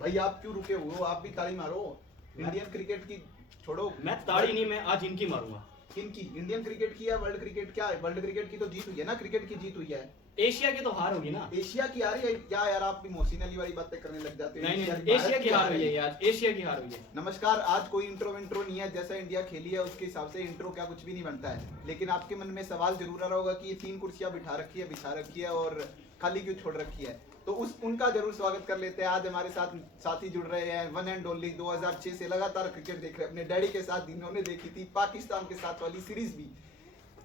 भाई आप क्यों रुके हुए हो? आप भी ताली मारो। इंडियन क्रिकेट की छोड़ो। मैं ताड़ी नहीं, मैं आज इनकी मारूंगा। किनकी? इंडियन क्रिकेट की या वर्ल्ड क्रिकेट? क्या है वर्ल्ड क्रिकेट की? तो जीत हुई है ना, क्रिकेट की जीत हुई है। एशिया की तो हार होगी ना। एशिया की हार है क्या यार? आप भी मोहसिन वाली बातें करने लग जाते हो। नहीं नहीं, एशिया की हार हुई है यार, एशिया की हार हुई है। नमस्कार, आज कोई इंट्रो विंट्रो नहीं है। जैसा इंडिया खेली है उसके हिसाब से इंट्रो क्या कुछ भी नहीं बनता है। लेकिन आपके मन में सवाल जरूर आ रहा होगा कि ये 3 कुर्सियां बिठा रखी है और खाली क्यों छोड़ रखी है। तो उनका जरूर स्वागत कर लेते हैं। आज हमारे साथ साथी जुड़ रहे हैं, वन एंड ओनली 2006 से लगातार क्रिकेट देख रहे हैं। अपने डैडी के साथ इन्होंने देखी थी पाकिस्तान के साथ वाली सीरीज भी।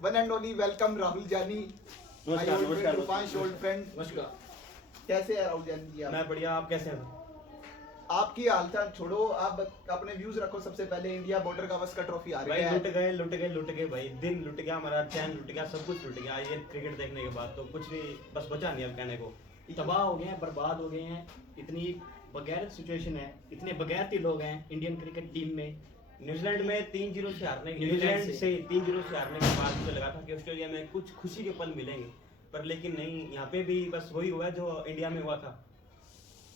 One and only welcome Rahul जानी, रूपांश ओल्ड फ्रेंड। नमस्कार। कैसे है राहुल जानी जी आप? मैं बढ़िया, आप कैसे हैं? आपकी हालचाल छोड़ो, आप अपने व्यूज रखो। सबसे पहले इंडिया बॉर्डर गावस्कर ट्रॉफी आ रही भाई है। लुट गए भाई। दिन लुट गया, हमारा चैन लुट गया, सब कुछ लुट गया। ये क्रिकेट देखने के बाद तो कुछ नहीं, बस बचा नहीं अब कहने को। तबाह हो गए हैं, बर्बाद हो गए हैं। इतनी बगैरत सिचुएशन है, इतने बगैरती लोग हैं इंडियन क्रिकेट टीम में। न्यूजीलैंड में 3-0 से हारने न्यूजीलैंड से 3-0 से हारने के बाद मुझे लगा था कि ऑस्ट्रेलिया में कुछ खुशी के पल मिलेंगे, पर लेकिन नहीं, यहाँ पे भी बस वही हुआ जो इंडिया में हुआ था।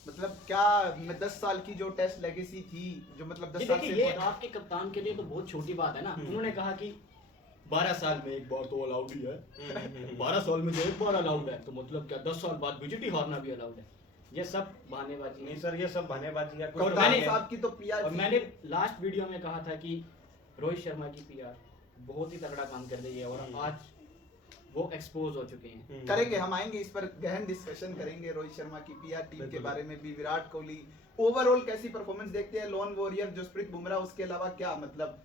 मतलब क्या 10 साल की जो टेस्ट लेगेसी थी, जो मतलब 10 साल देखिए, से ये आपके कप्तान के लिए तो बहुत छोटी बात है ना। उन्होंने कहा कि 12 साल में एक बार तो अलाउड ही है। 12 साल में जो एक बार अलाउड है, तो मतलब क्या 10 साल बाद बीजेटी हारना भी अलाउड है? ये सब बहानेबाजी नहीं है। सर, ये सब बहानेबाजी है। और कप्तान मैंने- साहब की तो पीआर और मैंने लास्ट वीडियो में कहा था कि रोहित शर्मा की पीआर बहुत ही तगड़ा काम कर रही है और आज वो एक्सपोज हो चुके हैं। करेंगे, हम आएंगे इस पर गहन डिस्कशन करेंगे। रोहित शर्मा की पीआर टीम के बारे में भी, विराट कोहली ओवरऑल कैसी परफॉर्मेंस देखते हैं, लोन वॉरियर जसप्रीत बुमराह, उसके अलावा क्या मतलब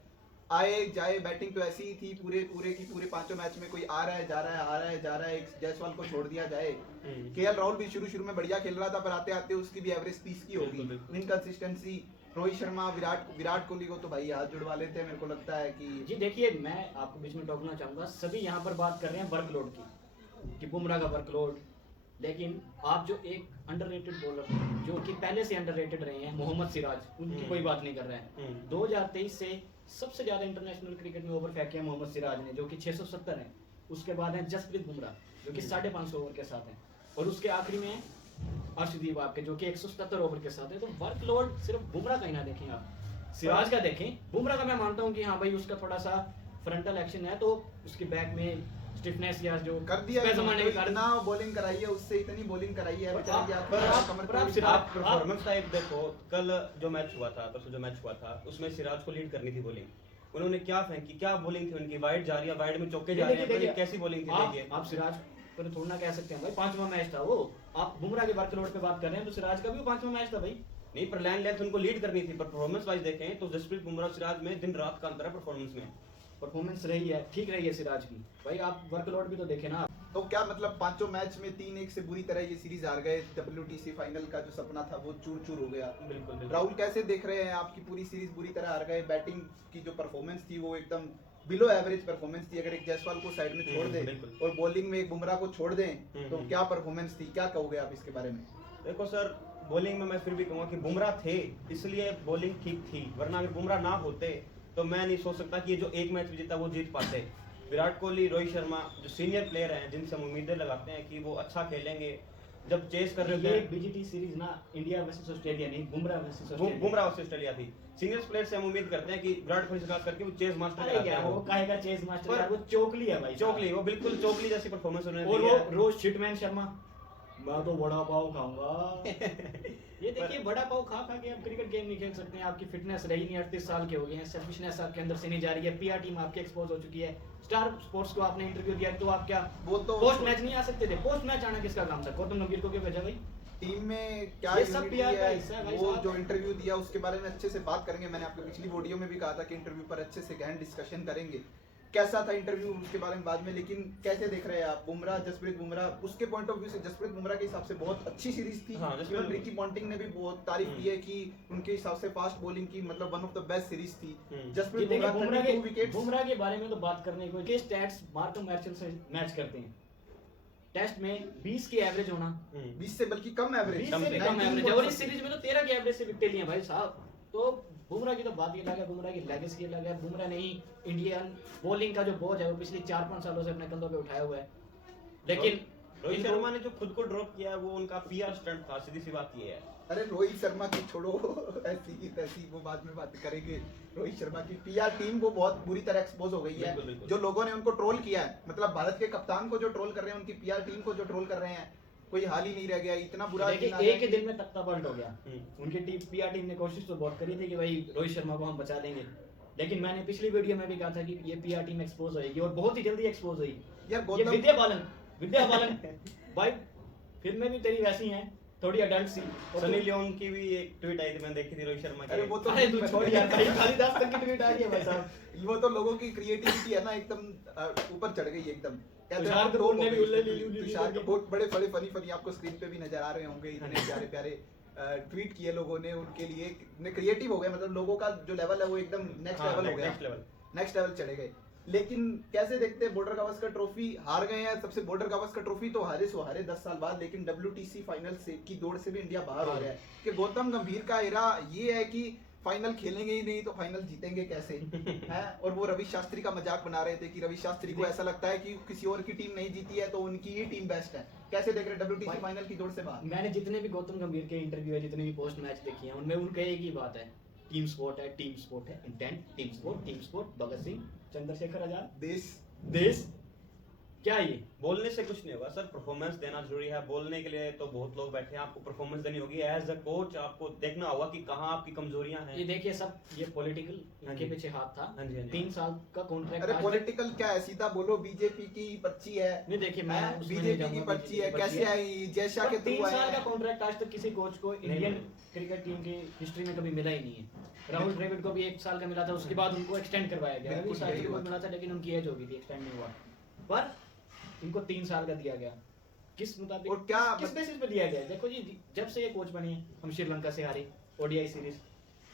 आए जाए बैटिंग तो ऐसी ही थी पूरे पांचों मैच में। कोई आ रहा है जा रहा है। एक जायसवाल को छोड़ दिया जाए। केएल राहुल भी शुरू में बढ़िया खेल रहा था, पर आते आते उसकी भी एवरेज 30 की होगी। इनकंसिस्टेंसी रोहित शर्मा, विराट कोहली को तो भाई हाथ जुड़वा लेते हैं। मेरे को लगता है कि जी देखिए, मैं आपको बीच में टोकना चाहूंगा। सभी यहाँ पर बात कर रहे हैं वर्कलोड की, कि बुमराह का वर्कलोड। लेकिन आप जो एक अंडररेटेड बॉलर जो कि पहले से अंडररेटेड रहे हैं, मोहम्मद सिराज, उनकी कोई बात नहीं कर रहे हैं। 2023 से सबसे ज्यादा इंटरनेशनल क्रिकेट में ओवर फेंके हैं मोहम्मद सिराज ने, जो कि 670 है। उसके बाद है जसप्रीत बुमराह, जो कि 550 ओवर के साथ है। और उसके आखिरी में है अर्शदीप आपके, जो कि 177 ओवर के साथ है। तो वर्कलोड सिर्फ बुमराह का ही ना देखें आप, सिराज का देखें। बुमराह का मैं मानता हूं कि हाँ भाई, उसका थोड़ा सा फ्रंटल एक्शन है, तो उसके बैक में स्टिफनेस या जो कर दिया है, जमाने के कारण इतना बॉलिंग कराई है उससे, इतनी बॉलिंग कराई है पर बेचारे की। आप- आपको आप- कमर पर आप तोड़- सिराज- आप परफॉर्मेंस टाइप देखो, कल जो मैच हुआ था, परसों जो मैच हुआ था, उसमें सिराज को लीड करनी थी बॉलिंग। उन्होंने क्या फेंकी, क्या बॉलिंग थी उनकी। वाइड जा रही है, वाइड में चौके जा रहे हैं, देखिए, कैसी बॉलिंग थी देखिए। आप सिराज पर थोड़ा ना कह सकते हैं भाई, 5वां मैच था वो। आप बुमराह के वर्कलोड पे बात कर रहे हैं, तो सिराज का भी 5वां मैच था भाई। नहीं, पर लाइन लेंथ उनको लीड करनी थी। पर परफॉर्मेंस वाइज देखें तो जसप्रीत बुमराह और सिराज में दिन रात का अंतर है परफॉर्मेंस में। परफॉर्मेंस रही है, ठीक रही है सिराज की। भाई आप वर्कलोड भी तो देखे ना। तो क्या मतलब पांचों मैच में 3-1 से बुरी तरह ये सीरीज हार गए। WTC फाइनल का जो सपना था वो चूर चूर हो गया। बिल्कुल। राहुल कैसे देख रहे हैं? आपकी पूरी सीरीज बुरी तरह हार गए। बैटिंग की जो परफॉर्मेंस थी वो एकदम बिलो एवरेज परफॉर्मेंस थी। अगर एक जायसवाल को साइड में छोड़ दें बिल्कुल। और बॉलिंग में एक बुमराह को छोड़ दें तो क्या परफॉर्मेंस थी? क्या कहोगे आप इसके बारे में? देखो सर, बॉलिंग में मैं फिर भी कहूंगा कि बुमराह थे, इसलिए बॉलिंग ठीक थी। वरना अगर बुमराह ना होते तो मैं नहीं सोच सकता कि ये जो एक मैच भी जीता वो जीत पाते। विराट कोहली, रोहित शर्मा जो सीनियर प्लेयर हैं, जिनसे हम उम्मीदें लगाते हैं कि वो अच्छा खेलेंगे, जब चेस कर रहे ये थे। बीजीटी सीरीज ना इंडिया वर्सेस ऑस्ट्रेलिया नहीं, बुमराह वर्सेस ऑस्ट्रेलिया। बुमराह से ऑस्ट्रेलिया थी। सीनियर प्लेयर से हम उम्मीद करते हैं कि विराट कोहली से खास करके वो चेस मास्टर अरे कराते क्या हैं। वो काहेगा चेस मास्टर पर- यार, वो चोकली है भाई। चोकली, वो बिल्कुल चोकली जैसी परफॉर्मेंस उन्होंने और दी वो है। रोज शिटमैन शर्मा, मैं तो बड़ा पाव खाऊंगा। ये देखिए, बड़ा पाव खा खा के आप क्रिकेट गेम नहीं खेल सकते हैं। आपकी फिटनेस रही नहीं, 38 साल के हो गए हैं, सेल्फिशनेस आपके अंदर से नहीं जा रही है। पीआर टीम आपकी एक्सपोज हो चुकी है। स्टार स्पोर्ट्स को आपने इंटरव्यू दिया, तो आप क्या वो तो पोस्ट मैच नहीं आ सकते थे? पोस्ट मैच आना किसका काम था? गौतम गंभीर को क्यों भेजा भाई? टीम में क्या ये सब unity PR का है? हिस्सा है भाई वो साहब। जो इंटरव्यू दिया उसके बारे में अच्छे से बात करेंगे। मैंने आपको पिछली वीडियो में भी कहा था कि इंटरव्यू पर अच्छे से गहन डिस्कशन करेंगे। कैसा था इंटरव्यू उसके बारे में बाद में। लेकिन कैसे देख रहे हैं आप बुमराह, जसप्रीत बुमराह? उसके पॉइंट ऑफ व्यू से जसप्रीत बुमराह के हिसाब से बहुत अच्छी सीरीज थी। हाँ, जसप्रीत- रिकी पॉन्टिंग ने भी बहुत तारीफ की है कि उनके हिसाब से फास्ट बॉलिंग की मतलब one of the best series थी। ये जसप्रीत देखिए, बुमराह बुमराह 32 विकेट्स। बुमराह के बारे में तो बात करने को के स्टैट्स मार्कम मैचल से मैच करते हैं। टेस्ट में 20 की एवरेज होना, 20 से बल्कि कम एवरेज, 20 से भी कम एवरेज है। और इस सीरीज में तो 13 की एवरेज से विकेट लिए हैं भाई साहब। तो बुमराह की तो बात ही अलग है, बुमराह की लेगेसी अलग है। बुमराह ने ही इंडियन बॉलिंग का जो बोझ है वो पिछले 4-5 सालों से अपने कंधों पे उठाया हुआ है। लेकिन रोहित शर्मा ने जो खुद को ड्रॉप किया है वो उनका पीआर स्टंट था, सीधी सी बात ये है। अरे रोहित शर्मा की छोड़ो, ऐसी की तैसी, वो बाद में बात करेंगे। रोहित शर्मा की पीआर टीम वो बहुत बुरी तरह एक्सपोज हो गई है। बिल्कुल, बिल्कुल। जो लोगों ने उनको ट्रोल किया है, मतलब भारत के कप्तान को जो ट्रोल कर रहे हैं, उनकी पीआर टीम को जो ट्रोल कर रहे हैं, कोई हाल ही नहीं रह गया। इतना बुरा देखिए दिन आ गया एक ही कि- दिन में तख्ता पलट हो गया। उनकी टीम पीआर टीम ने कोशिश तो बहुत करी थी कि भाई रोहित शर्मा को हम बचा लेंगे, लेकिन मैंने पिछली वीडियो में भी कहा था कि ये पीआर टीम एक्सपोज होएगी और बहुत ही जल्दी एक्सपोज हुई। यार ये गौतम विद्या बालन भाई फिल्में भी तेरी वैसी हैं, थोड़ी अडल्ट सी। और सनी तू- लियोन की भी एक ट्वीट आई थी, मैंने देखी थी रोहित शर्मा की। अरे वो तो अरे तू छोड़ यार भाई, खाली 10 तक की ट्वीट आ रही है भाई साहब। वो तो लोगों की क्रिएटिविटी है ना, एकदम ऊपर चढ़ गई एकदम। कहते हैं तुषार हम कपूर troll ने हो भी गए। उल्ले ली- उल्ले ली तुषार करके। कपूर बड़े बड़े फनी आपको स्क्रीन पे भी नजर आ रहे होंगे, इतने प्यारे प्यारे ट्वीट किए लोगों ने उनके लिए, इतने क्रिएटिव हो गए। मतलब लोगों का जो लेवल है वो एकदम नेक्स्ट हाँ, लेवल हो गया, नेक्स्ट लेवल। नेक्स्ट लेवल चले गए। लेकिन कैसे देखते हैं बॉर्डर गावस्कर ट्रॉफी हार गए हैं। सबसे बॉर्डर गावस्कर ट्रॉफी तो हारे सो हारे 10 साल बाद, लेकिन WTC फाइनल से की दौड़ से भी इंडिया बाहर हो गया है। कि गौतम गंभीर का इरा ये है कि फाइनल खेलेंगे ही नहीं तो फाइनल जीतेंगे कैसे हैं। और वो रवि शास्त्री का मजाक बना रहे थे कि रवि शास्त्री को ऐसा लगता है कि किसी और की टीम नहीं जीती है तो उनकी ही टीम बेस्ट है। कैसे देख रहे हैं WTC फाइनल की दौड़ से बाहर? मैंने जितने भी गौतम गंभीर के इंटरव्यू है, जितने भी पोस्ट मैच देखी है, उनमें उनका एक ही बात है, टीम स्पोर्ट है, टीम स्पोर्ट है, intent team sport. Bhagat Singh, Chandrashekhar Azad, देश क्या ये बोलने से कुछ नहीं होगा सर, परफॉर्मेंस देना जरूरी है। बोलने के लिए तो बहुत लोग बैठे हैं, आपको परफॉर्मेंस देनी होगी। एज अ कोच आपको देखना होगा कि कहाँ आपकी कमजोरियां हैं। ये देखिए सब ये पॉलिटिकल हाँ इनके जी। पीछे हाथ था। हाँ जी, हाँ जी। 3 साल का कॉन्ट्रैक्ट। अरे पॉलिटिकल क्या है, सीधा बोलो, बीजेपी की पर्ची है। नहीं देखिए मैं उसमें नहीं बीजेपी की जाऊंगा, पर्ची है, BJP कैसे आई, जैशा के थ्रू 3 आए साल का हैं। कॉन्ट्रैक्ट आज तक किसी कोच को इंडियन क्रिकेट टीम की हिस्ट्री में कभी मिला ही नहीं है। राहुल द्रविड़ को भी 1 साल का मिला था, उसके बाद उनको एक्सटेंड करवाया गया। बिल्कुल रवि शास्त्री यही को बात। मिला था लेकिन उनकी एज हो गई थी, एक्सटेंड नहीं हुआ। पर इनको 3 साल का दिया गया। किस मुताबिक और क्या किस बेसिस पे दिया गया? देखो जी, जब से ये कोच बने हैं, हम श्रीलंका से हारे ODI सीरीज,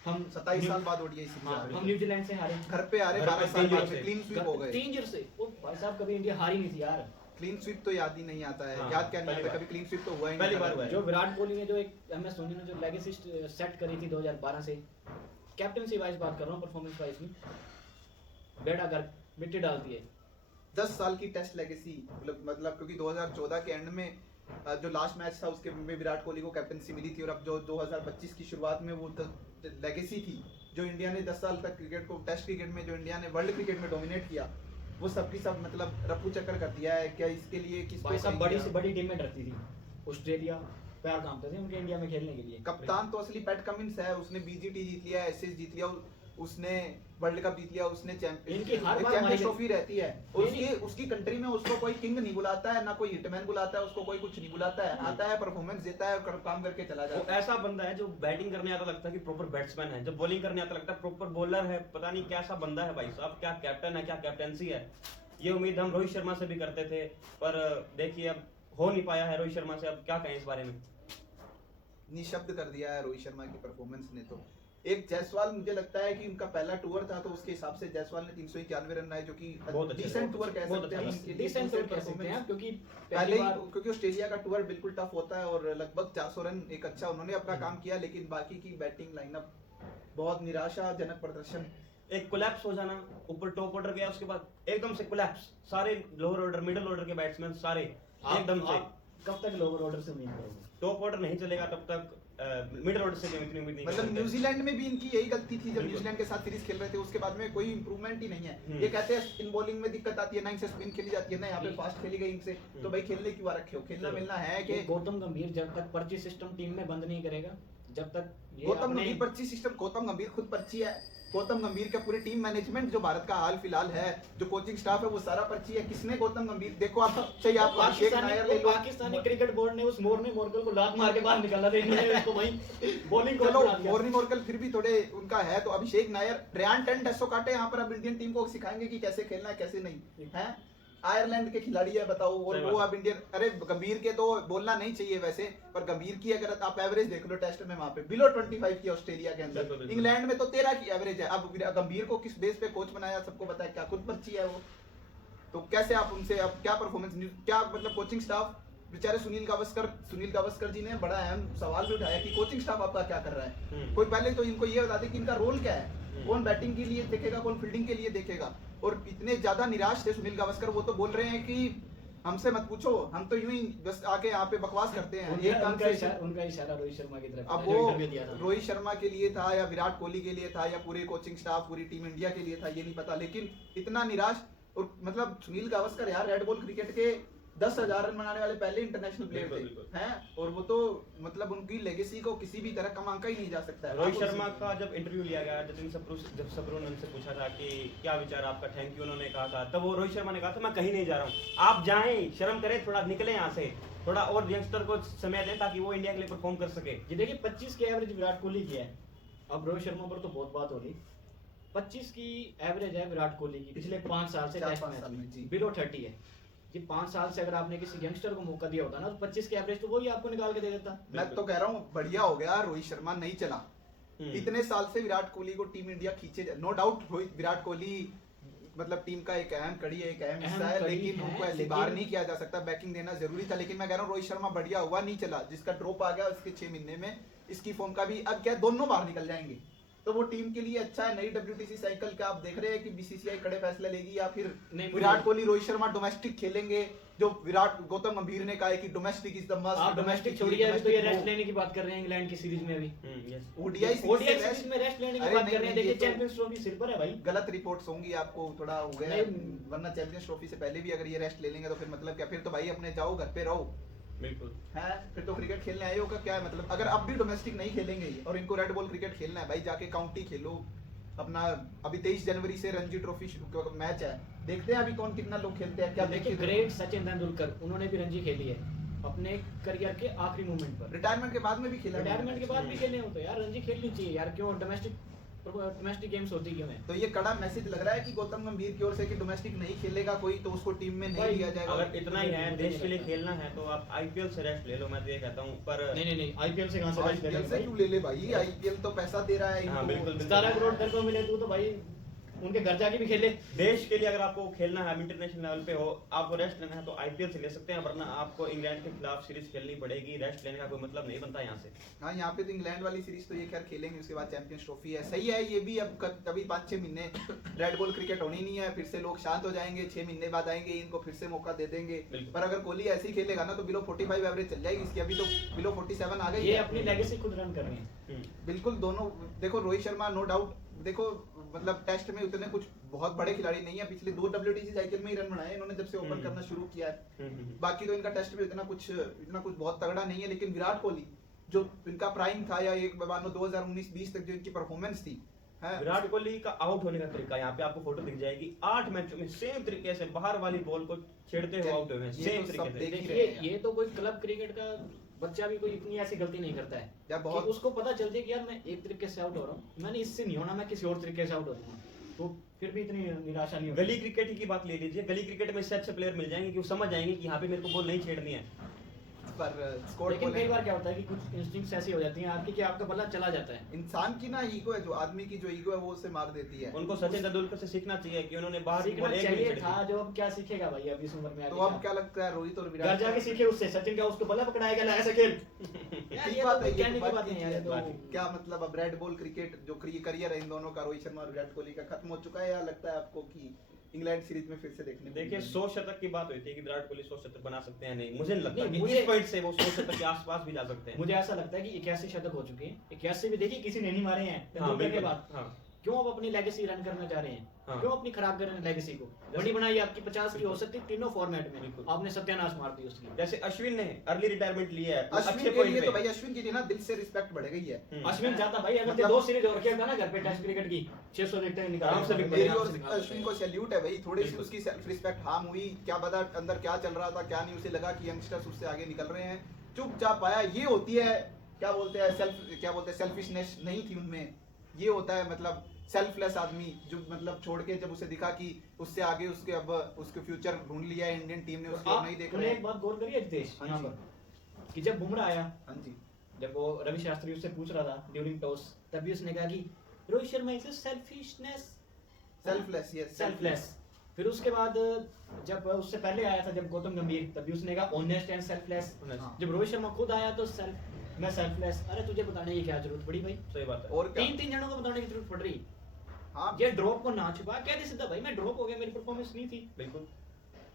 हम 27 साल बाद ODI सीरीज हाँ, आ रही हम है। न्यूजीलैंड से हारे, घर पे आ रहे घर पे 12 साल 3 बाद से। क्लीन स्वीप हो गए। 3 ईयर से। ओ भाई साहब, कभी इंडिया हारी नहीं थी यार। क्लीन स्वीप तो याद ही नहीं आता है। हाँ, याद क्या नहीं पहली आता, बार। कभी क्लीन स्वीप तो हुआ ही पहली नहीं बार था। हुआ है। जो विराट कोहली ने जो एक MS धोनी ने जो लेगेसी सेट करी थी 2012 से, कैप्टनसी वाइज बात कर रहा हूँ, परफॉर्मेंस वाइज नहीं, बेड़ा कर मिट्टी डालती है। 10 साल की टेस्ट लेगेसी, मतलब क्योंकि 2014 के एंड में जो लास्ट मैच था उसके में विराट कोहली को कैप्टनसी मिली थी, और अब जो 2025 की शुरुआत में वो लेगेसी थी जो इंडिया ने 10 साल तक क्रिकेट को, टेस्ट क्रिकेट में जो इंडिया ने वर्ल्ड क्रिकेट में डोमिनेट किया, वो सब की सब मतलब रफू चक्कर कर दिया है। क्या इसके लिए किसको भाई साहब सही बड़ी किया? से बड़ी टीमें डरती थी, ऑस्ट्रेलिया पैर कांपते थे उनके इंडिया में खेलने के लिए। कप्तान तो असली पैट कमिंस है, उसने BGT जीत लिया, एशेज जीत लिया, उसने वर्ल्ड कप जीत लिया, उसने इनकी हर बार चैंपियंस हमारी- ट्रॉफी रहती है। और नहीं, उसकी कंट्री में उसको कोई किंग नहीं बुलाता है, ना कोई हिटमैन बुलाता है, उसको कोई कुछ नहीं बुलाता है। आता है, परफॉर्मेंस देता है, काम करके चला वो जाता है। ऐसा बंदा है जो बैटिंग करने आता लगता है कि प्रॉपर बैट्समैन है, जब बॉलिंग करने आता लगता है प्रॉपर बॉलर है। पता नहीं कैसा बंदा है भाई साहब, क्या कैप्टन है, क्या कैप्टनसी है। ये उम्मीद हम रोहित शर्मा से भी करते थे, पर देखिए अब हो नहीं पाया है रोहित शर्मा से। अब क्या कहें इस बारे में। निशब्द कर दिया है रोहित शर्मा की परफॉर्मेंस ने। तो एक जायसवाल, मुझे लगता है कि उनका पहला टूर था, तो उसके हिसाब से जायसवाल ने 391 रन बनाए, जो कि बहुत अच्छा, डिसेंट टूर कह बहुत सकते हैं अच्छा। उनके लिए। डिसेंट दूसरे कह सकते हैं performance- क्योंकि पहले पहली ही, बार क्योंकि ऑस्ट्रेलिया का टूर बिल्कुल टफ होता है, और लगभग 400 रन एक अच्छा उन्होंने अपना काम किया, लेकिन बाकी की बैटिंग लाइनअप बहुत निराशाजनक प्रदर्शन। एक कोलैप्स हो जाना, ऊपर टॉप ऑर्डर गया, उसके बाद एकदम से कोलैप्स, सारे लोअर ऑर्डर मिडिल ऑर्डर के बैट्समैन सारे एकदम से। आप कब तक लोअर ऑर्डर से उम्मीद करोगे? टॉप ऑर्डर नहीं चलेगा तब तक मिडिल ऑर्डर से भी इतनी उम्मीद नहीं कर मतलब सकते। न्यूजीलैंड में भी इनकी यही गलती थी, जब बिल्कुल। न्यूजीलैंड के साथ सीरीज खेल रहे थे, उसके बाद में कोई इंप्रूवमेंट ही नहीं है। हम्म। ये कहते हैं इन बॉलिंग में दिक्कत आती है ना, इनसे स्पिन खेली जाती है ना, यहाँ पे हम्म। फास्ट खेली गई इनसे, तो भाई खेलने क्यों आ रखे हो? खेलना चलो। मिलना है कि कि गौतम गंभीर जब तक पर्ची सिस्टम टीम में बंद नहीं करेगा, जब तक ये गौतम अपने- गंभीर पर्ची सिस्टम, गौतम गंभीर खुद पर्ची है। गौतम गंभीर का पूरी टीम मैनेजमेंट जो भारत का हाल फिलहाल है, जो कोचिंग स्टाफ है, वो सारा पर्ची है। किसने गौतम गंभीर, देखो आप चाहिए आप अभिषेक नायर ले लो, पाकिस्तानी क्रिकेट बोर्ड ने उस मोर्नी मोरकल को लात मार के बाहर निकाला था, इन्होंने उसको वहीं बॉलिंग चलो को मोर्नी मोरकल फिर भी थोड़े उनका है, तो अभिषेक नायर, रेयान टेंट, डेसो काटे यहाँ पर अब इंडियन टीम को सिखाएंगे कि कैसे खेलना है कैसे नहीं है। आयरलैंड के खिलाड़ी है, बताओ, और सही वो बात अब इंडियन, अरे गंभीर के तो बोलना नहीं चाहिए वैसे, पर गंभीर की अगर आप एवरेज देख लो टेस्ट में, वहां पे बिलो 25 की ऑस्ट्रेलिया के बिल्कुल, अंदर, बिल्कुल। इंग्लैंड में तो 13 की एवरेज है। अब गंभीर को किस बेस पे कोच बनाया सबको पता है, क्या खुद पर्ची है वो? तो कैसे आप उनसे अब क्या परफॉर्मेंस, क्या मतलब कोचिंग स्टाफ बेचारे सुनील गावस्कर जी ने बड़ा अहम सवाल भी उठाया कि कोचिंग स्टाफ आपका क्या कर रहा है। कोई पहले तो इनको ये बता दे कि इनका रोल क्या है, कौन बैटिंग के लिए देखेगा, कौन फील्डिंग के लिए देखेगा। और इतने ज्यादा निराश थे सुनील गावस्कर, वो तो बोल रहे हैं कि हमसे मत पूछो, हम तो यूं ही बस आके यहाँ पे बकवास करते हैं। एक काम से उनका इशारा रोहित शर्मा की तरफ अब था, जो वो इंटरव्यू दिया था। रोहित शर्मा के लिए था या विराट कोहली के लिए था या पूरे कोचिंग स्टाफ पूरी टीम इंडिया के लिए था ये नहीं पता, लेकिन इतना निराश। और मतलब सुनील गावस्कर यार रेड बॉल क्रिकेट के 10,000 रन बनाने वाले पहले इंटरनेशनल प्लेयर बिल्कुल, थे हैं, और वो तो मतलब उनकी लेगेसी को किसी भी तरह कम आंका ही नहीं जा सकता है। रोहित आप शर्मा उसी- का जब इंटरव्यू लिया गया, जब सबरू ने उनसे पूछा था कि क्या विचार आपका, थैंक यू उन्होंने कहा था, तब वो रोहित शर्मा ने कहा था मैं कहीं नहीं जा रहा हूँ, आप जाएं, शर्म करें, थोड़ा निकले यहाँ से, थोड़ा और यंगस्टर को समय दें ताकि वो इंडिया के लिए परफॉर्म कर सके। ये देखिए 25 की एवरेज विराट कोहली की है, अब रोहित शर्मा पर तो बहुत बात हो रही। 25 की एवरेज है विराट कोहली की पिछले 5 साल से 4-5 टेस्ट मैच साल में, में, जी। बिलो 30 है। ये 5 साल से अगर आपने किसी यंगस्टर को मौका दिया होता ना तो 25 की एवरेज तो वही आपको निकाल के दे देता। मैं तो कह रहा हूँ बढ़िया हो गया रोहित शर्मा नहीं चला। इतने साल से विराट कोहली को टीम इंडिया खींचे, नो डाउट विराट कोहली मतलब टीम का एक अहम कड़ी है, एक अहम हिस्सा है, कड़ी लेकिन है, उनको ऐसे लेकिन- बाहर नहीं किया जा सकता, बैकिंग देना जरूरी था। लेकिन मैं कह रहा हूँ रोहित शर्मा बढ़िया हुआ नहीं चला, जिसका ड्रॉप आ गया उसके 6 महीने में इसकी फॉर्म का भी अब क्या दोनों बाहर निकल जाएंगे, तो वो टीम के लिए अच्छा है। नई WTC साइकिल का आप देख रहे हैं कि BCCI कड़े फैसले लेगी या फिर नहीं, विराट कोहली रोहित शर्मा डोमेस्टिक खेलेंगे, जो विराट गौतम गंभीर ने कहा है कि डोमेस्टिक इज द मस्ट। आप डोमेस्टिक छोड़िए, अभी तो ये रेस्ट लेने की बात कर रहे हैं इंग्लैंड की सीरीज में। अभी ODI ओडीआई सीरीज में रेस्ट लेने की अरे बात नहीं, कर रहे हैं। नहीं, देखिए ये तो- चैंपियंस ट्रॉफी सिर पर है भाई। गलत रिपोर्ट्स होंगी, आपको थोड़ा हो गया, नहीं। वरना चैंपियंस ट्रॉफी से पहले भी अगर ये रेस्ट ले लेंगे तो फिर मतलब क्या, फिर तो भाई अपने जाओ घर पे रहो बिल्कुल। है, फिर तो क्रिकेट खेलने आए हो का क्या है मतलब। अगर अब भी डोमेस्टिक नहीं खेलेंगे ये और इनको रेड बॉल क्रिकेट खेलना है भाई, जाके काउंटी खेलो अपना। अभी 23 जनवरी से रणजी ट्रॉफी मैच है, देखते हैं अभी कौन कितना लोग खेलते हैं। क्या देखिए ग्रेट सचिन तेंदुलकर, उन्होंने भी रणजी खेली है अपने करियर के आखिरी मोमेंट पर। रिटायरमेंट के बाद में भी खेला, रिटायरमेंट के बाद भी खेले हो तो यार रणजी खेलनी चाहिए यार, क्यों डोमेस्टिक गेम्स होती क्यों है? तो ये कड़ा मैसेज लग रहा है कि गौतम गंभीर की ओर से कि डोमेस्टिक नहीं खेलेगा कोई तो उसको टीम में नहीं भाई, लिया जाएगा। अगर इतना ही है देश के लिए खेलना है तो आप IPL से रेस्ट ले लो, मैं तो ये कहता हूँ। पर नहीं आईपीएल से कहां से रेस्ट IPL से करेंगे क्यों ले ले भाई, IPL तो पैसा दे रहा है हाँ, इनको। बिल्कुल, बिल्कुल। 17 करोड़ तेरे को मिले तू तो भाई उनके घर जाके भी खेले। देश के लिए अगर आपको खेलना है, इंटरनेशनल लेवल पे हो, आपको रेस्ट लेना है तो IPL से ले सकते हैं, वरना आपको इंग्लैंड के खिलाफ सीरीज खेलनी पड़ेगी। रेस्ट लेने का कोई मतलब नहीं बनता यहाँ से। हाँ यहाँ पे तो इंग्लैंड वाली सीरीज तो ये खैर खेलेंगे, उसके बाद चैंपियंस ट्रॉफी है, सही है ये भी। अब कभी 5-6 महीने रेड बॉल क्रिकेट होनी नहीं है, फिर से लोग शांत हो जाएंगे, 6 महीने बाद आएंगे, इनको फिर से मौका दे देंगे। बिल्कुल। पर अगर कोहली ऐसे ही खेलेगा ना तो बिलो 45 एवरेज चल जाएगी इसकी, अभी तो बिलो 47 आ गई ये है। अपनी लेगेसी खुद रन कर रहे हैं। बिल्कुल दोनों देखो, रोहित शर्मा नो डाउट देखो मतलब टेस्ट में उतने कुछ बहुत बड़े खिलाड़ी नहीं है, पिछले 2 WTC साइकिल में ही रन बनाए इन्होंने जब से ओपन करना शुरू किया है। बाकी तो इनका टेस्ट में इतना कुछ बहुत तगड़ा नहीं है। लेकिन विराट कोहली जो इनका प्राइम था या एक मानो 2019-20 तक जो इनकी परफॉर्मेंस थी है, विराट कोहली का आउट होने का तरीका यहाँ पे आपको फोटो दिख जाएगी। 8 मैचों में सेम तरीके से बाहर वाली बॉल को छेड़ते हुए आउट हुए हैं, ये सेम तो सब तरीके से। देख ही देखिए रहे हैं। ये तो कोई क्लब क्रिकेट का बच्चा भी कोई इतनी ऐसी गलती नहीं करता है या कि बहुत उसको पता चलती है कि यार मैं एक तरीके से आउट हो रहा हूँ, मैंने इससे नहीं होना, मैं किसी और तरीके से आउट हो जाऊंगा, तो फिर भी इतनी निराशा नहीं होगी। गली क्रिकेट की बात ले लीजिए, गली क्रिकेट में इससे अच्छे प्लेयर मिल जाएंगे कि वो समझ जाएंगे कि यहाँ पे मेरे को बॉल नहीं छेड़नी है। पर स्कोर लेकिन कई बार क्या होता है कि कुछ इंस्टिंक्ट्स ऐसी हो जाती हैं आपकी कि आपका बल्ला चला जाता है। इंसान की ना ईगो है, जो आदमी की जो ईगो है वो उसे मार देती है। उनको सचिन तेंदुलकर से सीखना चाहिए कि उन्होंने बाहर की सीखना बॉल एक भी चाहिए नहीं था, छेड़ी। जो अब क्या सीखेगा भाई अब इस उम्र में तो अब क्या लगता है रोहित और घर विराट जाके सीखे उससे, सचिन क्या उसको बल्ला पकड़ाएगा ला ऐसे खेल। यार ठीक ये बात तो है, कोई ये कहने तो की बात बात नहीं है यार, ठीक ये है। तो क्या मतलब अब रेड बॉल क्रिकेट जो करियर है इन दोनों का, रोहित शर्मा और विराट कोहली का खत्म हो चुका है, या लगता है आपको कि इंग्लैंड सीरीज में फिर से देखने को देखिए मिलेंगे? 100 शतक की बात हुई थी कि विराट कोहली 100 शतक बना सकते हैं, नहीं मुझे नहीं लगता नहीं, कि मुझे- इस पॉइंट से वो 100 शतक के आसपास भी जा सकते हैं। मुझे ऐसा लगता है कि 81 शतक हो चुके हैं, 81 भी देखिए किसी ने नहीं मारे हैं हाँ तेंदुलकर के बिल्कुल, बाद। हाँ क्यों अब अपनी लेगेसी रन करना चाह रहे हैं? हाँ। क्यों अपनी खराब कर रहे हैं लेगेसी को? बड़ी बनाई आपकी 50 की हो सकती तीनों फॉर्मेट में, बिल्कुल। आपने सत्यानाश मार दी उसकी। जैसे अश्विन ने अर्ली रिटायरमेंट लिया है, तो अश्विन अच्छे के पॉइंट लिए पे तो भाई अश्विन के लिए ना दिल से रिस्पेक्ट बढ़ गई है। अश्विन जाता भाई, अगर मतलब- 2 सीरीज और खेलता ना घर पे टेस्ट क्रिकेट की 600 विकेट निकाल आराम से विकेट मेरी आराम और से निकाल अश्विन को सैल्यूट है भाई, थोड़ी सी बिल्कुल। उसकी सेल्फ रिस्पेक्ट हार्म हुई, क्या पता अंदर क्या चल रहा था क्या नहीं, उसे लगा कि यंगस्टर्स उससे आगे निकल रहे हैं, चुपचाप आया। ये होती है क्या बोलते हैं सेल्फिशनेस नहीं थी उनमें, ये होता है मतलब सेल्फलेस आदमी जो मतलब छोड़ के जब उसे दिखा कि उससे आगे उसके अब उसके फ्यूचर ढूंढ लिया है इंडियन टीम ने, उसको अब नहीं देख रहे एक हैं। बात गौर करिए देश हाँ यहाँ जी। पर कि जब बुमराह आया, हाँ जी, जब वो रवि शास्त्री उससे पूछ रहा था ड्यूरिंग टॉस, तभी उसने कहा कि Rohit Sharma is selfishness, selfless, yes selfless. फिर उसके बाद जब उससे पहले आया था जब गौतम गंभीर, तभी उसने कहा ऑनेस्ट एंड सेल्फलेस। हाँ। जब रोहित शर्मा खुद आया तो मैं सेल्फलेस। अरे तुझे बताने की क्या जरूरत पड़ी भाई? सही बात है। और क्या, 3 जनों को बताने की जरूरत पड़ रही। हाँ ये ड्रॉप को ना छुपा, कह दे सीधा भाई मैं ड्रॉप हो गया, मेरी परफॉर्मेंस नहीं थी। बिल्कुल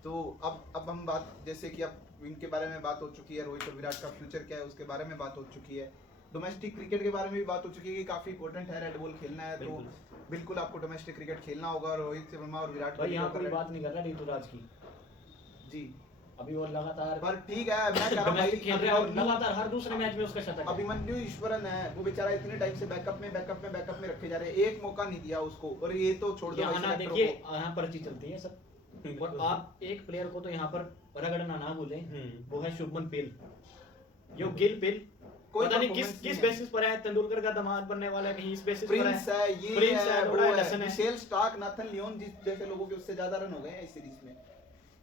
तो अब हम बात, जैसे कि अब इनके बारे में बात हो चुकी है, रोहित और विराट का फ्यूचर क्या है उसके बारे में बात हो चुकी है, डोमेस्टिक क्रिकेट के बारे में भी बात हो चुकी है कि काफी इंपॉर्टेंट है रेड बॉल खेलना है, तो बिल्कुल आपको डोमेस्टिक क्रिकेट खेलना होगा। रोहित शर्मा और विराट भाई यहाँ कोई कोहली बात नहीं कर रहा ऋतुराज की, जी, अभी वो लगातार पर ठीक है, मैं कह रहा हूँ भाई, खेल रहा है और लगातार हर दूसरे मैच में उसका शतक है। अभिमन्यु ईश्वरन है, वो बेचारा इतने टाइम से बैकअप में रखे जा रहे हैं, एक मौका नहीं दिया उसको, और ये तो छोड़ दो यहाँ वैसे ना एक्टरों देखिए, को। यहाँ पर्ची चलती है सब, और आप एक प्लेयर को तो यहाँ पर रगड़ना ना भूलें, वो है शुभमन पिल, यो गिल पिल, कोई पता नहीं किस performance किस नहीं है। बेसिस पर है, तेंदुलकर का दामाद बनने वाला है, कहीं इस बेसिस पर प्रिंस है, ये प्रिंस है, बड़ा वो है, लसन है। मिशेल स्टार्क, नाथन लियोन जैसे लोगों के उससे ज्यादा रन हो गए हैं इस सीरीज में।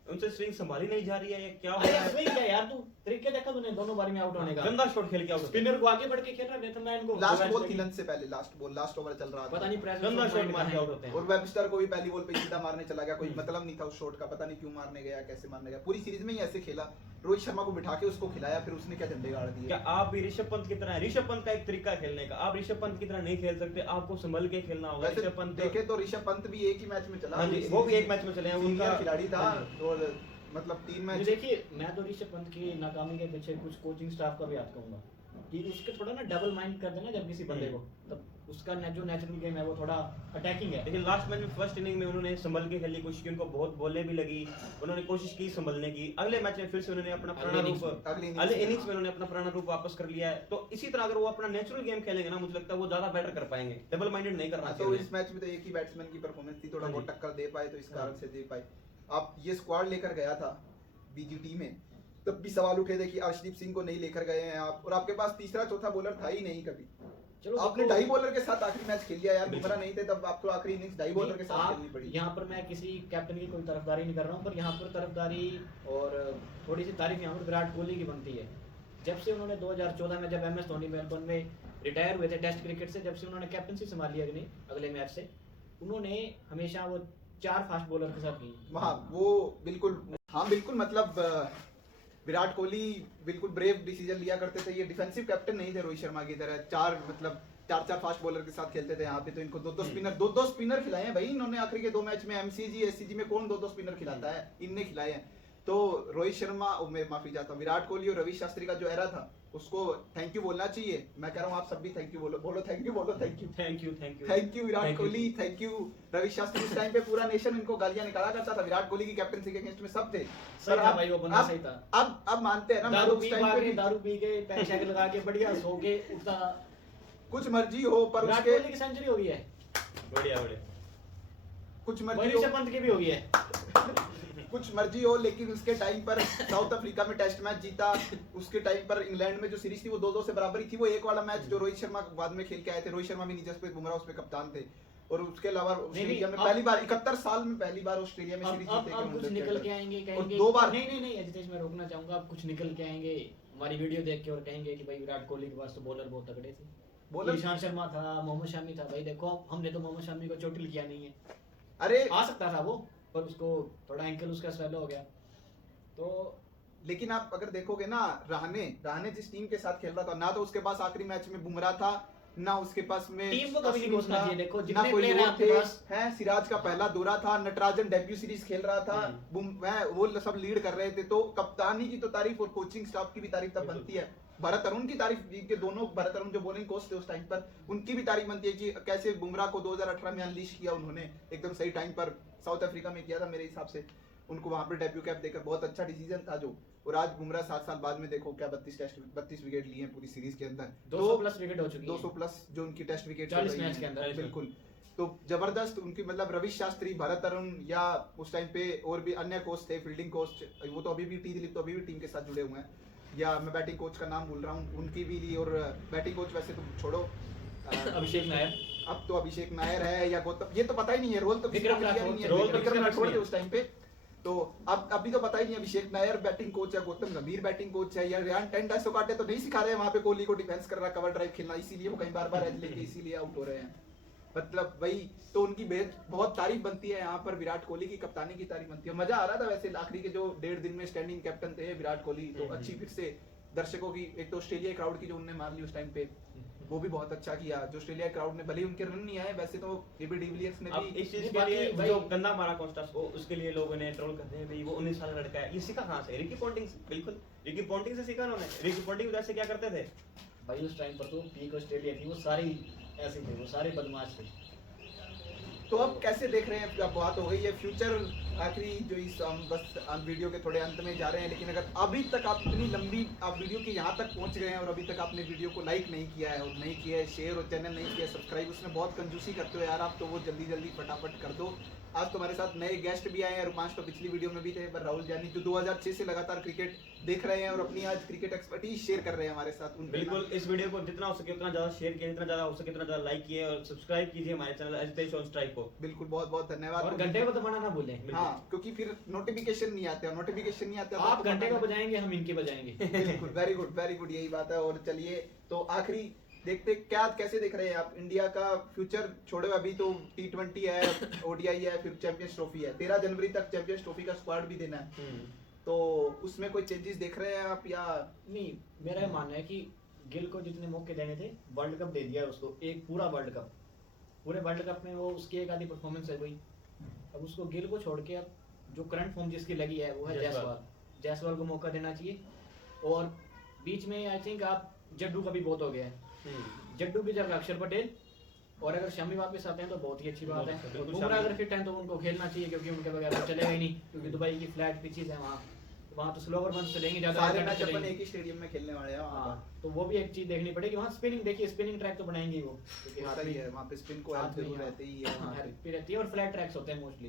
उनसे स्विंग संभाली नहीं जा रही है, ये क्या हो अरे रहा है? स्विंग क्या यार, तू तरीके देखा तूने दोनों बारी में आउट होने का, गंदा शॉट खेल के आउट होता है। स्पिनर को आगे बढ़ के खेल रहा है, नेथनलाइन को लास्ट मैच बॉल लगी। थी लंच से पहले, लास्ट ओवर चल रहा था, पता नहीं प्रेस गंदा शॉट मार के आउट होते हैं। और वेबस्टर को भी पहली बॉल पे सीधा मारने चला गया, कोई मतलब नहीं था उस शॉट का, पता नहीं क्यों मारने गया, कैसे मारने गया, पूरी सीरीज में ही ऐसे खेला, रोहित शर्मा को बिठा के उसको खिलाया, फिर उसने क्या झंडे गाड़ दिए। क्या आप भी ऋषभ पंत की तरह हैं? ऋषभ पंत का एक तरीका है खेलने का, आप ऋषभ पंत की तरह नहीं खेल सकते, आपको संभल के खेलना होगा। वैसे ऋषभ पंत देखे तो ऋषभ पंत भी एक ही मैच में चला, हाँ जी, वो भी एक मैच में चले हैं, सीनियर उनका खिलाड़ी था, हाँ जी। और मतलब 3 मैच। देखिए मैं तो ऋषभ पंत की नाकामी के पीछे कुछ कोचिंग स्टाफ का भी हाथ कहूंगा कि उसके थोड़ा ना डबल माइंड कर देना जब किसी बंदे को, तब उसका जो नेचुरल गेम है वो थोड़ा अटैकिंग है। लेकिन लास्ट मैच में फर्स्ट इनिंग में उन्होंने संभल के खेलने की कोशिश की, उनको बहुत बॉलें भी लगी, उन्होंने कोशिश की संभलने की। अगले मैच में फिर से उन्होंने अपना पुराना अगले रूप, अगले अगले इनिंग्स में उन्होंने अपना पुराना रूप वापस कर लिया है। तो इसी तरह अगर वो अपना नेचुरल गेम खेलेंगे ना, मुझे लगता है वो ज्यादा बेटर कर पाएंगे, डबल माइंडेड नहीं करना तो चाहिए। इस मैच में तो एक ही बैट्समैन की परफॉर्मेंस थी, थोड़ा हाँ बहुत जी। टक्कर दे पाए, तो इस कारण हाँ। से दे पाए। आप ये स्क्वाड लेकर गया था बीजीटी में, तब भी सवाल उठे थे कि अर्शदीप सिंह को नहीं लेकर गए हैं आप, और आपके पास तीसरा चौथा बॉलर था ही नहीं कभी। चलो आपने देखो, ढाई बॉलर के साथ आखिरी मैच खेल लिया यार, बिल्कुल। बुमराह नहीं थे तब, आपको आखिरी इनिंग्स ढाई बॉलर के साथ आप खेलनी पड़ी। यहाँ पर मैं किसी कैप्टन की कोई तरफदारी नहीं कर रहा हूँ, पर यहाँ पर तरफदारी और थोड़ी सी तारीफ यहाँ पर विराट कोहली की बनती है। जब से उन्होंने 2014 में जब MS धोनी मेलबर्न में रिटायर हुए थे टेस्ट क्रिकेट से, जब से उन्होंने कैप्टनसी संभाली अगले मैच से, उन्होंने हमेशा वो 4 फास्ट बॉलर के साथ की। वहाँ वो बिल्कुल, हाँ बिल्कुल, मतलब विराट कोहली बिल्कुल ब्रेव डिसीजन लिया करते थे, ये डिफेंसिव कैप्टन नहीं थे रोहित शर्मा की तरह, चार फास्ट बॉलर के साथ खेलते थे। यहाँ पे तो इनको दो स्पिनर खिलाए हैं भाई इन्होंने, आखिरी के 2 मैच में MCG SCG में कौन 2 स्पिनर खिलाता है, इनने खिलाए हैं। तो रोहित शर्मा, माफी चाहता हूँ, विराट कोहली और रवि शास्त्री का जो एरा था उसको थैंक यू बोलना चाहिए। मैं कह रहा हूँ आप सब भी थैंक यू बोलो थैंक यू बोलो, thank you thank you thank you thank you Virat Thank you. Kohli, thank you Ravi Shastri. उस टाइम पे पूरा नेशन इनको गालियां निकाला करता था, विराट कोहली की कैप्टनसी के अगेंस्ट में सब थे। सही पर था अब- भाई, वो बंदा अब- सही था। अब मानते हैं ना, मैं दारू उस पी टाइम पे के भी दारू पी के पैक शैक लगा के बढ़िया सो के उठता, कुछ मर्जी हो, पर विराट उसके कोहली की सेंचुरी हो गई है, बढ़िया बढ़िया। कुछ भाई मर्जी हो, ऋषभ पंत की भी हो गई है। कुछ मर्जी हो, लेकिन उसके टाइम पर साउथ अफ्रीका में टेस्ट मैच जीता, उसके टाइम पर इंग्लैंड में जो सीरीज थी वो 2-2 से बराबरी थी। वो एक वाला मैच जो रोहित शर्मा बाद में खेल के आए थे, रोहित शर्मा भी नहीं, जसप्रीत बुमराह उसमें कप्तान थे, और उसके अलावा ऑस्ट्रेलिया में पहली बार 71 साल में पहली बार ऑस्ट्रेलिया में सीरीज जीते अब कुछ निकल के आएंगे, कहेंगे 2 बार। नहीं अजितेश, मैं रोकना चाहूंगा, अब कुछ निकल के आएंगे हमारी वीडियो देख के और कहेंगे कि भाई विराट कोहली के पास तो बॉलर बहुत तगड़े थे, बॉलर ईशांत शर्मा था, मोहम्मद शमी था। भाई देखो हमने तो मोहम्मद शमी को चोटिल किया नहीं है, अरे आ सकता था वो, पर उसको थोड़ा एंकल उसका स्वेलो हो गया। तो लेकिन आप अगर देखोगे ना, रहाणे जिस टीम के साथ खेल रहा था ना, तो उसके पास आखिरी मैच में बुमराह था, ना उसके पास में टीम को कभी नहीं अश्विन कोसना था, चाहिए। देखो ना जितने कोई प्लेयर हैं और आपके थे, पास, हैं सिराज का पहला दौरा था, नटराजन डेब्यू सीरीज खेल रहा था, वो सब लीड कर रहे थे। तो कप्तानी की तो तारीफ और कोचिंग स्टाफ की भी तारीफ तब बनती है। भरत अरुण की तारीफ, के दोनों भरत अरुण जो बॉलिंग कोच थे उस टाइम पर, उनकी भी तारीफ बनती है कि कैसे बुमराह को 2018 में अनलीश किया उन्होंने, एकदम सही टाइम पर साउथ अफ्रीका में किया था मेरे हिसाब से, उनको वहां पर डेब्यू कैप देकर बहुत अच्छा डिसीजन था जो। और आज बुमराह 7 साल बाद में देखो क्या 32 विकेट लिए हैं पूरी सीरीज के अंदर, 200 प्लस विकेट हो चुकी है, 200 प्लस जो उनकी टेस्ट विकेट 40 मैच के अंदर। बिल्कुल, तो जबरदस्त उनकी, मतलब रवि शास्त्री, भरत अरुण, या उस टाइम पे और भी अन्य कोच थे, फील्डिंग कोच, वो तो अभी भी दिलीप तो अभी भी टीम के साथ जुड़े हुए हैं, या मैं बैटिंग कोच का नाम भूल रहा हूँ, उनकी भी ली। और बैटिंग कोच वैसे तो छोड़ो, अभिषेक नायर, अब तो अभिषेक नायर है या गौतम, ये तो पता ही नहीं है, रोल तो किसी को विक्रम clear ही राठौड़ नहीं है, रोल तो विक्रम किसी को राठौड़ थे नहीं। उस टाइम पे। तो अब अभी तो पता ही नहीं है अभिषेक नायर बैटिंग कोच है, गौतम गंभीर बैटिंग कोच है, या रियान टेंडा सोकाटे तो नहीं सिखा रहे हैं वहां पे कोहली को डिफेंस कर रहा, कवर ड्राइव खेलना, इसीलिए वो कई बार एज लेके इसीलिए आउट हो रहे हैं। मतलब वही तो उनकी बहुत तारीफ बनती है यहाँ पर, विराट कोहली की कप्तानी की तारीफ बनती है। मजा आ रहा था वैसे आखिरी के जो 1.5 दिन में स्टैंडिंग कैप्टन थे विराट कोहली, तो अच्छी फिर से दर्शकों की, एक तो ऑस्ट्रेलिया क्राउड की जो उनने मार ली उस टाइम पे, वो भी बहुत अच्छा किया। जो ऑस्ट्रेलिया क्राउड ने भले ही उनके रन नहीं आए, वैसे तो एबी डिविलियर्स ने अब भी इस चीज नहीं, के बाकी लिए भाई- जो गंदा मारा कॉन्स्टास को, उसके लिए लोगों ने ट्रोल करते हैं भाई वो 19 साल का लड़का है, ये सीखा कहाँ से? रिकी पॉन्टिंग से। बिल्कुल रिकी पॉन्टिंग से सीखा उन्होंने। रिकी पॉन्टिंग वैसे क्या करते थे? भाई उस टाइम पर तो पीक ऑस्ट्रेलिया थी, वो सारी ऐसे थे, वो सारे बदमाश थे। तो अब कैसे देख रहे हैं? अब बात हो गई है फ्यूचर, आखिरी जो इस हम बस हम वीडियो के थोड़े अंत में जा रहे हैं, लेकिन अगर अभी तक आप इतनी लंबी आप वीडियो के यहाँ तक पहुँच गए हैं और अभी तक आपने वीडियो को लाइक नहीं किया है और नहीं किया है शेयर और चैनल नहीं किया सब्सक्राइब, उसमें बहुत कंजूसी करते हो यार आप, तो वो जल्दी जल्दी फटाफट कर दो। आज तुम्हारे साथ नए गेस्ट भी आए हैं, रुपांश तो पिछली वीडियो में भी थे, पर राहुल जानी जो 2006 से लगातार क्रिकेट देख रहे हैं और अपनी आज क्रिकेट एक्सपर्टीज शेयर कर रहे हैं हमारे साथ। उनके बिल्कुल इस वीडियो को जितना हो सके उतना ज्यादा शेयर कीजिए, जितना ज्यादा हो सके उतना ज्यादा लाइक कीजिए और सब्सक्राइब कीजिए हमारे चैनल एजिटेश ऑन स्ट्राइक को। बिल्कुल बहुत बहुत धन्यवाद। और घंटे को दबाना ना भूलें। हाँ, क्योंकि फिर नोटिफिकेशन नहीं आते, नोटिफिकेशन नहीं आते तो आप आपको घंटे पता का नहीं। बजाएंगे, हम इनके बजाएंगे। बिल्कुल, वेरी गुड यही बात है। और चलिए तो आखिरी देखते क्या कैसे देख रहे हैं आप इंडिया का फ्यूचर? छोड़ो अभी तो T20 है, ओडीआई है, फिर चैंपियंस ट्रॉफी है, 13 जनवरी तक चैंपियंस ट्रॉफी का स्क्वाड भी देना है, तो उसमें कोई चेंजेस देख रहे हैं आप या नहीं, मेरा ये मानना है कि गिल को जितने मौके देने थे, वर्ल्ड कप दे दिया है उसको, एक पूरा वर्ल्ड कप। पूरे वर्ल्ड कप में वो उसकी एक आधी परफॉर्मेंस है कोई, अब उसको गिल को छोड़ के अब जो करंट फॉर्म जिसकी लगी है वो है जायसवाल को मौका देना चाहिए। और बीच में आई थिंक आप जड्डू का भी बहुत हो गया है, जड्डू की जगह अक्षर पटेल, और अगर शमी वापस आते हैं तो बहुत ही अच्छी बात है। बिल्कुल, और बुमराह अगर फिट हैं तो उनको खेलना चाहिए, क्योंकि उनके बगैर तो चलेगा ही नहीं, क्योंकि दुबई की फ्लैट पिचेस है वहाँ तो स्लोवर बंद चलेंगे, ज्यादा सारे रन मैच अपन चलेंगे। एक ही स्टेडियम में खेलने वाले हैं वहाँ हाँ, तो वो भी एक चीज देखनी पड़ेगी। वहाँ स्पिनिंग देखिए, स्पिनिंग ट्रैक तो बनाएंगे ही वो, क्योंकि पर हाथ सही में है, वहाँ पे स्पिन को हाथ हेल्प में जरूर ही रहती ही है वहाँ पे। हेल्प भी रहती है, और फ्लैट ट्रैक्स होते हैं मोस्टली।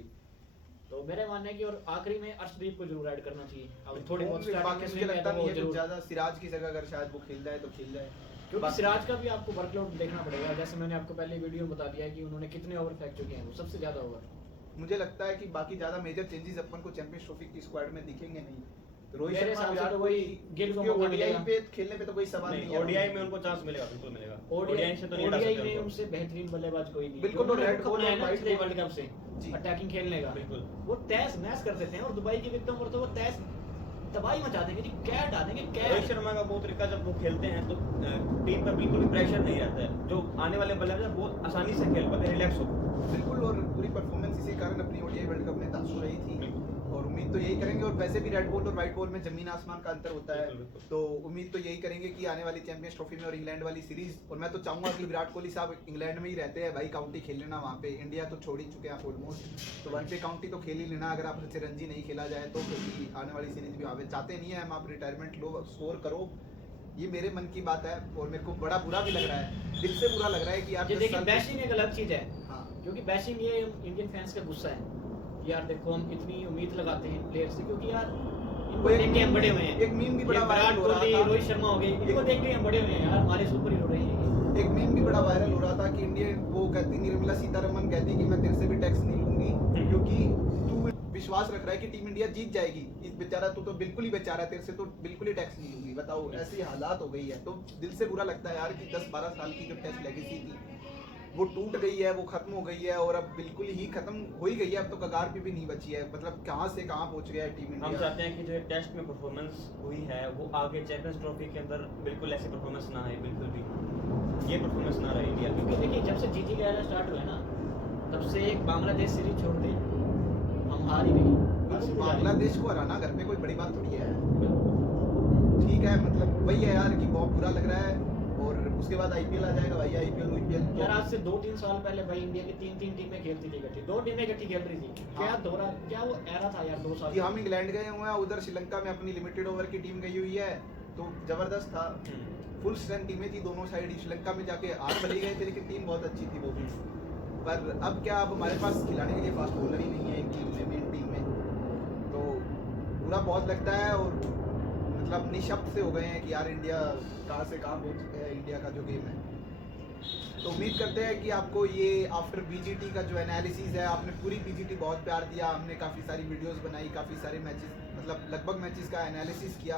तो मेरा मानना है कि और आखिरी में अर्शदीप को जरूर ऐड करना चाहिए। अब थोड़ी बहुत बाकी स्टार्टिंग में मुझे swing है लगता तो नहीं वो है कुछ जरूर, ज्यादा सिराज की जगह अगर शायद वो खेल जाए तो खेल जाए, क्योंकि बाकी- सिराज का भी आपको वर्कलोड देखना पड़ेगा। जैसे मैंने आपको पहले वीडियो में बता दिया है कि उन्होंने कितने ओवर फेंक चुके हैं, वो सबसे ज्यादा ओवर। मुझे लगता है कि बाकी ज्यादा मेजर चेंजेस अपन को चैंपियंस ट्रॉफी की स्क्वाड में दिखेंगे नहीं। रोहित मेरे शर्मा हिसाब से विराट तो कोहली वही गिल को क्योंकि मौका ओडीआई मिलेगा। पे खेलने पे तो कोई सवाल नहीं नहीं है। ओडीआई में उनको चांस मिलेगा, बिल्कुल मिलेगा। ओडीआई से तो नहीं हटा ओडीआई सकते में उनको। उनसे बेहतरीन बल्लेबाज कोई नहीं। बिल्कुल, उन्होंने रेड कब बॉल और बनाया ना व्हाइट पिछले बॉल। वर्ल्ड कप से जी। अटैकिंग खेलने का, बिल्कुल वो तैस मैच कर देते हैं, और दुबई की विकेटों पर तो वो तैस तबाही मचा देंगे जी, कैट डालेंगे रोहित कैट। शर्मा का वो तरीका जब वो खेलते हैं तो टीम पर बिल्कुल भी प्रेशर नहीं रहता है, जो आने वाले बल्लेबाज हैं बहुत आसानी से खेल पाते हैं, रिलैक्स हो। बिल्कुल, और पूरी परफॉर्मेंस इसी कारण अपनी ओडीआई वर्ल्ड कप में तासुर रही थी, और उम्मीद तो यही करेंगे। और वैसे भी रेड बॉल और व्हाइट बॉल में जमीन आसमान का अंतर होता है, बिल्कुल, बिल्कुल। तो उम्मीद तो यही करेंगे कि आने वाली चैंपियंस ट्रॉफी में और इंग्लैंड वाली सीरीज, और मैं तो चाहूंगा कि विराट कोहली साहब इंग्लैंड में ही रहते हैं भाई, काउंटी खेल लेना वहाँ पे। इंडिया तो छोड़ ही चुके हैं आप ऑलमोस्ट, तो वहाँ पे काउंटी तो खेल ही लेना अगर आप रणजी नहीं खेला जाए तो, क्योंकि आने वाली सीरीज भी वहाँ पे चाहते नहीं है हम, आप रिटायरमेंट लो, स्कोर करो। ये मेरे मन की बात है, और मेरे को बड़ा बुरा भी लग रहा है, दिल से बुरा लग रहा है कि यार ये 10 देखिए साल- बैशिंग एक अलग चीज है, हाँ, क्योंकि बैशिंग ये इंडियन फैंस का गुस्सा है। यार देखो हम इतनी उम्मीद लगाते हैं प्लेयर से, क्योंकि यार इनको वो एक देख के हम बड़े हुए हैं। एक मीम भी बड़ा ये विराट वायरल हो रहा कोहली, था। रोहित शर्मा हो गए, इनको देख के हम बड़े हुए हैं यार, हमारे सुपर हीरो रहे हैं। एक मीम भी बड़ा वायरल हो रहा था कि इंडिया वो कहती, निर्मला सीतारमन कहती कि मैं तेरे से भी टैक्स नहीं लूंगी, क्योंकि तू विश्वास रख रहा है कि टीम इंडिया जीत जाएगी, इस बेचारा तू तो बिल्कुल ही बेचारा है, तेरे से तो बिल्कुल ही टैक्स नहीं लूंगी। बताओ, ऐसी हालात हो गई है, तो दिल से बुरा लगता है यार कि 10-12 साल की जो टेस्ट लेगेसी थी वो टूट गई है, वो खत्म हो गई है, और अब बिल्कुल ही खत्म हो ही गई है, अब तो कगार पे भी नहीं बची है। मतलब कहाँ से कहाँ पहुंच गया है टीम हम इंडिया। चाहते हैं कि जो टेस्ट में परफॉर्मेंस हुई है वो आगे चैंपियंस ट्रॉफी के अंदर बिल्कुल ऐसी परफॉर्मेंस ना आए, बिल्कुल भी ये परफॉर्मेंस ना रहे इंडिया की। क्योंकि देखिए जब से जीटी का era स्टार्ट हुआ है ना, तब से एक बांग्लादेश सीरीज छोड़ दी, हम हार ही गए। बस बांग्लादेश को हराना घर पे कोई बड़ी बात थोड़ी है। ठीक है, मतलब वही है यार कि बहुत बुरा लग रहा है। और उसके बाद आईपीएल आ जाएगा भाई, आईपीएल यार आज से 2-3 साल पहले भाई इंडिया की 3-3 टीमें खेलती थी इकट्ठी, 2 टीमें इकट्ठी खेल रही थी। क्या हाँ। दौरा, क्या वो एरा था यार 2 साल कि हम इंग्लैंड गए हुए हैं, उधर श्रीलंका में अपनी लिमिटेड ओवर की टीम गई हुई है, तो जबरदस्त था। फुल स्ट्रेंथ टीमें थी दोनों साइड। श्रीलंका में जाके हार भले गए थे, लेकिन टीम बहुत अच्छी थी वो भी। पर अब क्या, अब हमारे पास खिलाने के लिए फास्ट बॉलर ही नहीं है एक टीम में, मेन टीम में, तो बुरा बहुत लगता है। और मतलब निशब्द से हो गए हैं कि यार इंडिया कहाँ से कहाँ पहुँच गया है, इंडिया का जो गेम है। तो उम्मीद करते हैं कि आपको ये आफ्टर बीजीटी का जो एनालिसिस है, आपने पूरी बीजीटी बहुत प्यार दिया, हमने काफ़ी सारी वीडियोस बनाई, काफ़ी सारे मैचेस, मतलब लगभग मैचेस का एनालिसिस किया,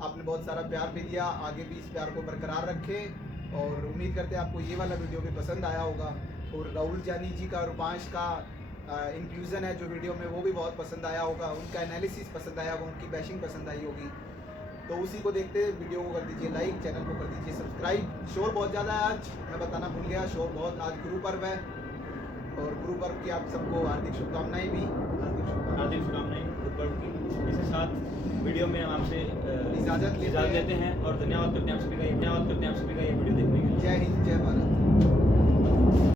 आपने बहुत सारा प्यार भी दिया, आगे भी इस प्यार को बरकरार रखें। और उम्मीद करते हैं आपको ये वाला वीडियो भी पसंद आया होगा। और राहुल जानी जी का, रुपांश का इंक्लूजन है जो वीडियो में, वो भी बहुत पसंद आया होगा, उनका एनालिसिस पसंद आया होगा, उनकी बैशिंग पसंद आई होगी। तो उसी को देखते वीडियो को कर दीजिए लाइक, चैनल को कर दीजिए सब्सक्राइब। शोर बहुत ज़्यादा है आज, मैं बताना भूल गया, शोर बहुत। आज गुरु पर्व है और गुरु पर्व की आप सबको हार्दिक शुभकामनाएं भी। हार्दिक शुभकामनाएं गुरु पर्व की। इसके साथ वीडियो में हम आपसे इजाज़त लेते हैं और धन्यवाद करते हैं आप सभी का ये वीडियो देखने के लिए। जय हिंद, जय भारत।